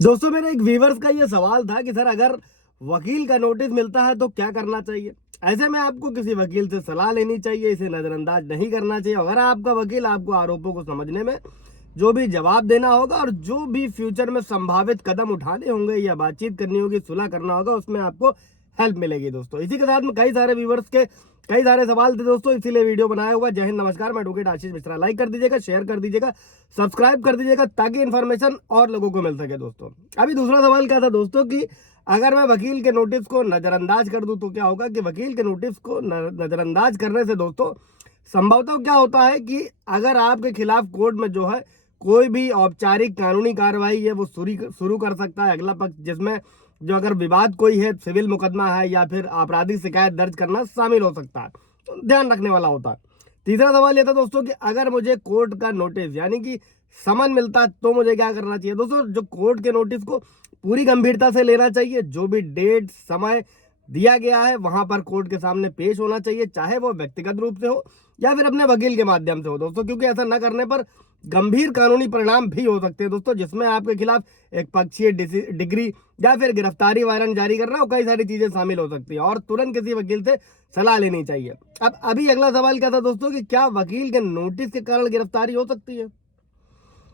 दोस्तों मेरे एक व्यूवर्स का ये सवाल था कि सर अगर वकील का नोटिस मिलता है तो क्या करना चाहिए। ऐसे में आपको किसी वकील से सलाह लेनी चाहिए, इसे नजरअंदाज नहीं करना चाहिए। अगर आपका वकील आपको आरोपों को समझने में जो भी जवाब देना होगा और जो भी फ्यूचर में संभावित कदम उठाने होंगे या बातचीत करनी होगी, सुलह करना होगा, उसमें आपको हेल्प मिलेगी। दोस्तों इसी के साथ में कई सारे व्यूवर्स के कई सारे सवाल थे दोस्तों, इसीलिए वीडियो बनाया हुआ। जय हिंद, नमस्कार, मैं एडवोकेट आशीष मिश्रा। लाइक कर दीजिएगा, शेयर कर दीजिएगा, सब्सक्राइब कर दीजिएगा ताकि इन्फॉर्मेशन और लोगों को मिल सके। दोस्तों अभी दूसरा सवाल क्या था दोस्तों कि अगर मैं वकील के नोटिस को नजरअंदाज कर दूं तो क्या होगा। कि वकील के नोटिस को नजरअंदाज करने से दोस्तों संभवतः क्या होता है कि अगर आपके खिलाफ कोर्ट में जो है कोई भी औपचारिक कानूनी कार्रवाई है वो शुरू कर सकता है अगला पक्ष, जिसमें जो अगर विवाद कोई है, सिविल मुकदमा है या फिर आपराधिक शिकायत दर्ज करना शामिल हो सकता है, तो ध्यान रखने वाला होता है। तीसरा सवाल यह था दोस्तों कि अगर मुझे कोर्ट का नोटिस यानी कि समन मिलता है तो मुझे क्या करना चाहिए। दोस्तों जो कोर्ट के नोटिस को पूरी गंभीरता से लेना चाहिए। जो भी डेट समय दिया गया है वहां पर कोर्ट के सामने पेश होना चाहिए, चाहे वो व्यक्तिगत रूप से हो या फिर अपने वकील के माध्यम से हो दोस्तों, क्योंकि ऐसा न करने पर गंभीर कानूनी परिणाम भी हो सकते हैं दोस्तों, जिसमें आपके खिलाफ एक पक्षीय डिग्री या फिर गिरफ्तारी वारंट जारी करना और कई सारी चीजें शामिल हो सकती है और तुरंत किसी वकील से सलाह लेनी चाहिए। अब अभी अगला सवाल क्या था दोस्तों कि क्या वकील के नोटिस के कारण गिरफ्तारी हो सकती है।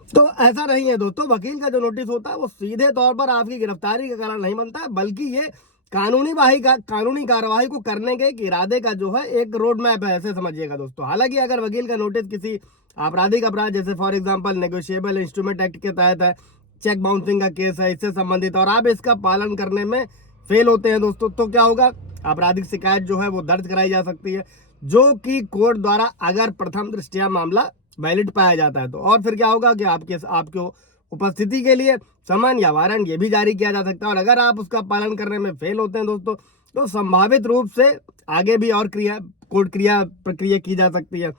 तो ऐसा नहीं है दोस्तों, वकील का जो नोटिस होता है वो सीधे तौर पर आपकी गिरफ्तारी का कारण नहीं बनता है, बल्कि ये कानूनी कार्यवाही को करने के एक इरादे का जो है एक रोड मैप है, ऐसे समझिएगा दोस्तों। हालांकि अगर वकील का नोटिस किसी आपराधिक अपराध जैसे for example negotiable instrument act के तहत है, चेक बाउंसिंग का केस है, इससे संबंधित, और आप इसका पालन करने में फेल होते हैं दोस्तों, तो क्या होगा, आपराधिक शिकायत जो है वो दर्ज कराई जा सकती है, जो कि कोर्ट द्वारा अगर प्रथम दृष्टया मामला वैलिड पाया जाता है तो। और फिर क्या होगा कि आपको उपस्थिति के लिए समन या वारंट ये भी जारी किया जा सकता है, और अगर आप उसका पालन करने में फेल होते हैं दोस्तों तो संभावित रूप से आगे भी और कोर्ट प्रक्रिया की जा सकती है।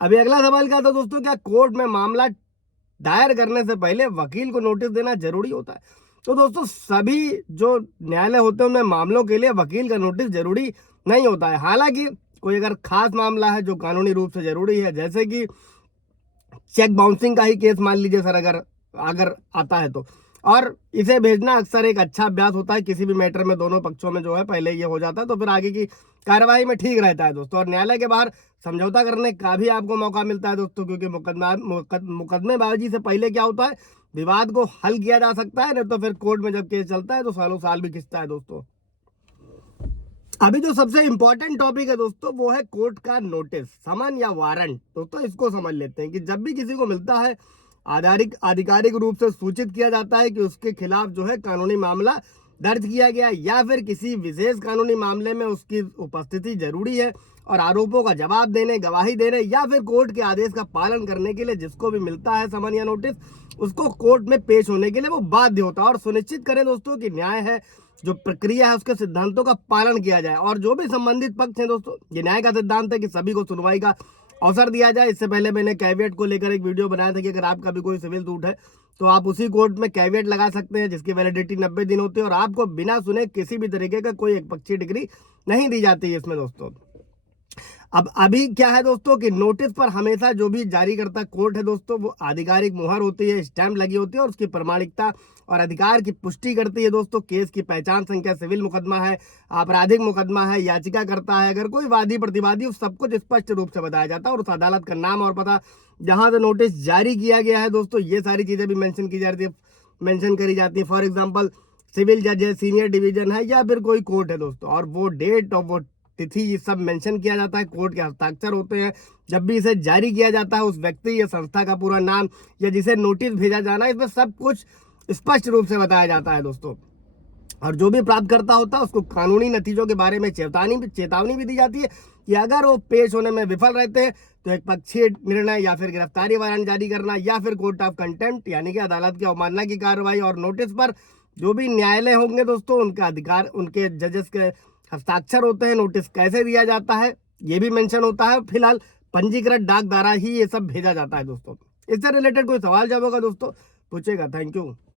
अभी अगला सवाल क्या था दोस्तों, क्या कोर्ट में मामला दायर करने से पहले वकील को नोटिस देना जरूरी होता है। तो दोस्तों सभी जो न्यायालय होते हैं उनमें मामलों के लिए वकील का नोटिस जरूरी नहीं होता है। हालांकि कोई अगर खास मामला है जो कानूनी रूप से जरूरी है, जैसे कि चेक बाउंसिंग का ही केस मान लीजिए सर, अगर अगर आता है तो, और इसे भेजना अक्सर एक अच्छा अभ्यास होता है। किसी भी मैटर में दोनों पक्षों में जो है पहले ये हो जाता है तो फिर आगे की कार्रवाई में ठीक रहता है दोस्तों। और न्यायालय के बाहर समझौता करने का भी आपको मौका मिलता है दोस्तों, क्योंकि मुकदमेबाजी से पहले क्या होता है, विवाद को हल किया जा सकता है, नहीं तो फिर कोर्ट में जब केस चलता है तो सालों साल भी खिंचता है दोस्तों। अभी जो सबसे इंपॉर्टेंट टॉपिक है दोस्तों वो है कोर्ट का नोटिस, समन या वारंट। दोस्तों इसको समझ लेते हैं कि जब भी किसी को मिलता है, आधिकारिक रूप से सूचित किया जाता है कि उसके खिलाफ जो है कानूनी मामला दर्ज किया गया या फिर किसी विशेष कानूनी मामले में उसकी उपस्थिति जरूरी है, और आरोपों का जवाब देने, गवाही देने या फिर कोर्ट के आदेश का पालन करने के लिए जिसको भी मिलता है समन या नोटिस, उसको कोर्ट में पेश होने के लिए वो बाध्य होता है। और सुनिश्चित करें दोस्तों कि न्याय है, जो प्रक्रिया है, उसके सिद्धांतों का पालन किया जाए। और जो भी संबंधित पक्ष है दोस्तों, ये न्याय का सिद्धांत है कि सभी को सुनवाई का अवसर दिया जाए। इससे पहले मैंने कैविएट को लेकर एक वीडियो बनाया था कि अगर आपका भी कोई सिविल सूट है तो आप उसी कोर्ट में कैविएट लगा सकते हैं, जिसकी वैलिडिटी 90 दिन होती है, और आपको बिना सुने किसी भी तरीके का कोई एक पक्षीय डिग्री नहीं दी जाती है इसमें दोस्तों। अब अभी क्या है दोस्तों कि नोटिस पर हमेशा जो भी जारी करता कोर्ट है दोस्तों, वो आधिकारिक मुहर होती है, स्टैंप लगी होती है, और उसकी प्रमाणिकता और अधिकार की पुष्टि करती है दोस्तों। केस की पहचान संख्या, सिविल मुकदमा है, आपराधिक मुकदमा है, याचिका करता है, अगर कोई वादी प्रतिवादी, उस सब कुछ स्पष्ट रूप से बताया जाता है, और उस अदालत का नाम और पता जहां से नोटिस जारी किया गया है दोस्तों, ये सारी चीजें भी मेंशन करी जाती है। फॉर एग्जाम्पल सिविल जज है, सीनियर डिवीजन है, या फिर कोई कोर्ट है दोस्तों, और वो डेट और वो तिथि ये सब मेंशन किया जाता है, कोर्ट के हस्ताक्षर होते हैं। जब भी इसे जारी किया जाता है, उस व्यक्ति या संस्था का पूरा नाम या जिसे नोटिस भेजा जाना है, इसमें सब कुछ स्पष्ट रूप से बताया जाता है दोस्तों। और जो भी प्राप्तकर्ता होता है उसको कानूनी नतीजों के बारे में चेतावनी भी दी जाती है कि अगर वो पेश होने में विफल रहते हैं तो एक पक्षीय निर्णय या फिर गिरफ्तारी वारंट जारी करना या फिर कोर्ट ऑफ कंटेम्प्ट यानी कि अदालत की अवमानना की कार्रवाई। और नोटिस पर जो भी न्यायालय होंगे दोस्तों, उनका अधिकार, उनके जजेस के हस्ताक्षर होते हैं। नोटिस कैसे दिया जाता है ये भी मेंशन होता है। फिलहाल पंजीकृत डाक द्वारा ही ये सब भेजा जाता है दोस्तों। इससे रिलेटेड कोई सवाल जवाब होगा दोस्तों, पूछेगा। Thank you.